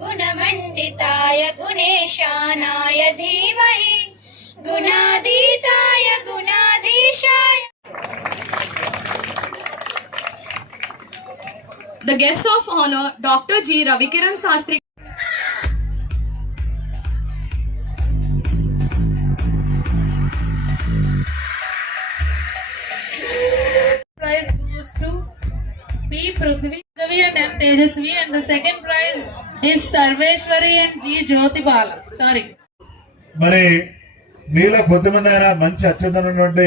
गुणमण्डिताय गुणेशानाय धीमहि गुणातीताय गुणाधीशाय. The guests of honor, Dr. G. Ravikiran Sastry. Prize goes to P. Prithvi and M. Tejasvi, and the second prize is Sarveshwari and G. Jyotibala. Sorry. మరి మీలో కొద్దిమంది అయినా మంచి అత్యున్నటువంటి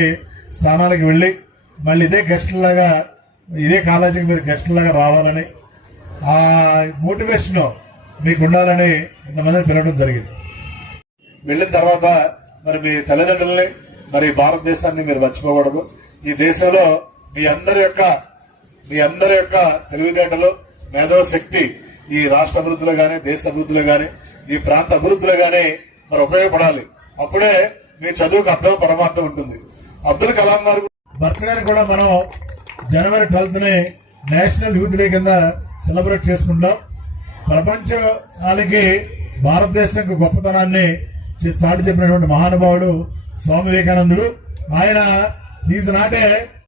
స్థానాలకు వెళ్ళి మళ్ళీ ఇదే గెస్ట్ లాగా ఇదే కాలేజీకి మీరు గెస్ట్ లాగా రావాలని ఆ మోటివేషన్ మీకు ఉండాలని ఇంతమందిని పిలవడం జరిగింది. వెళ్ళిన తర్వాత మరి మీ తల్లిదండ్రుల్ని మరి భారతదేశాన్ని మీరు మర్చిపోకూడదు. ఈ దేశంలో మీ అందరి యొక్క తెలివితేటలు మేధో శక్తి ఈ రాష్ట్ర అభివృద్ధిలో గానీ దేశ అభివృద్ధిలో గానీ ఈ ప్రాంత అభివృద్ధిలో గానీ మరి ఉపయోగపడాలి. అప్పుడే మీ చదువుకు అర్థం పరమార్థం ఉంటుంది. అబ్దుల్ కలాం గారు బర్త్డేని కూడా మనం జనవరి 12th నేషనల్ యూత్ డే కింద సెలబ్రేట్ చేసుకుంటాం. ప్రపంచానికి భారతదేశం గొప్పతనాన్ని చాటి చెప్పినటువంటి మహానుభావుడు స్వామి వివేకానందుడు. ఆయన ఈజ్ నాట్ ఏ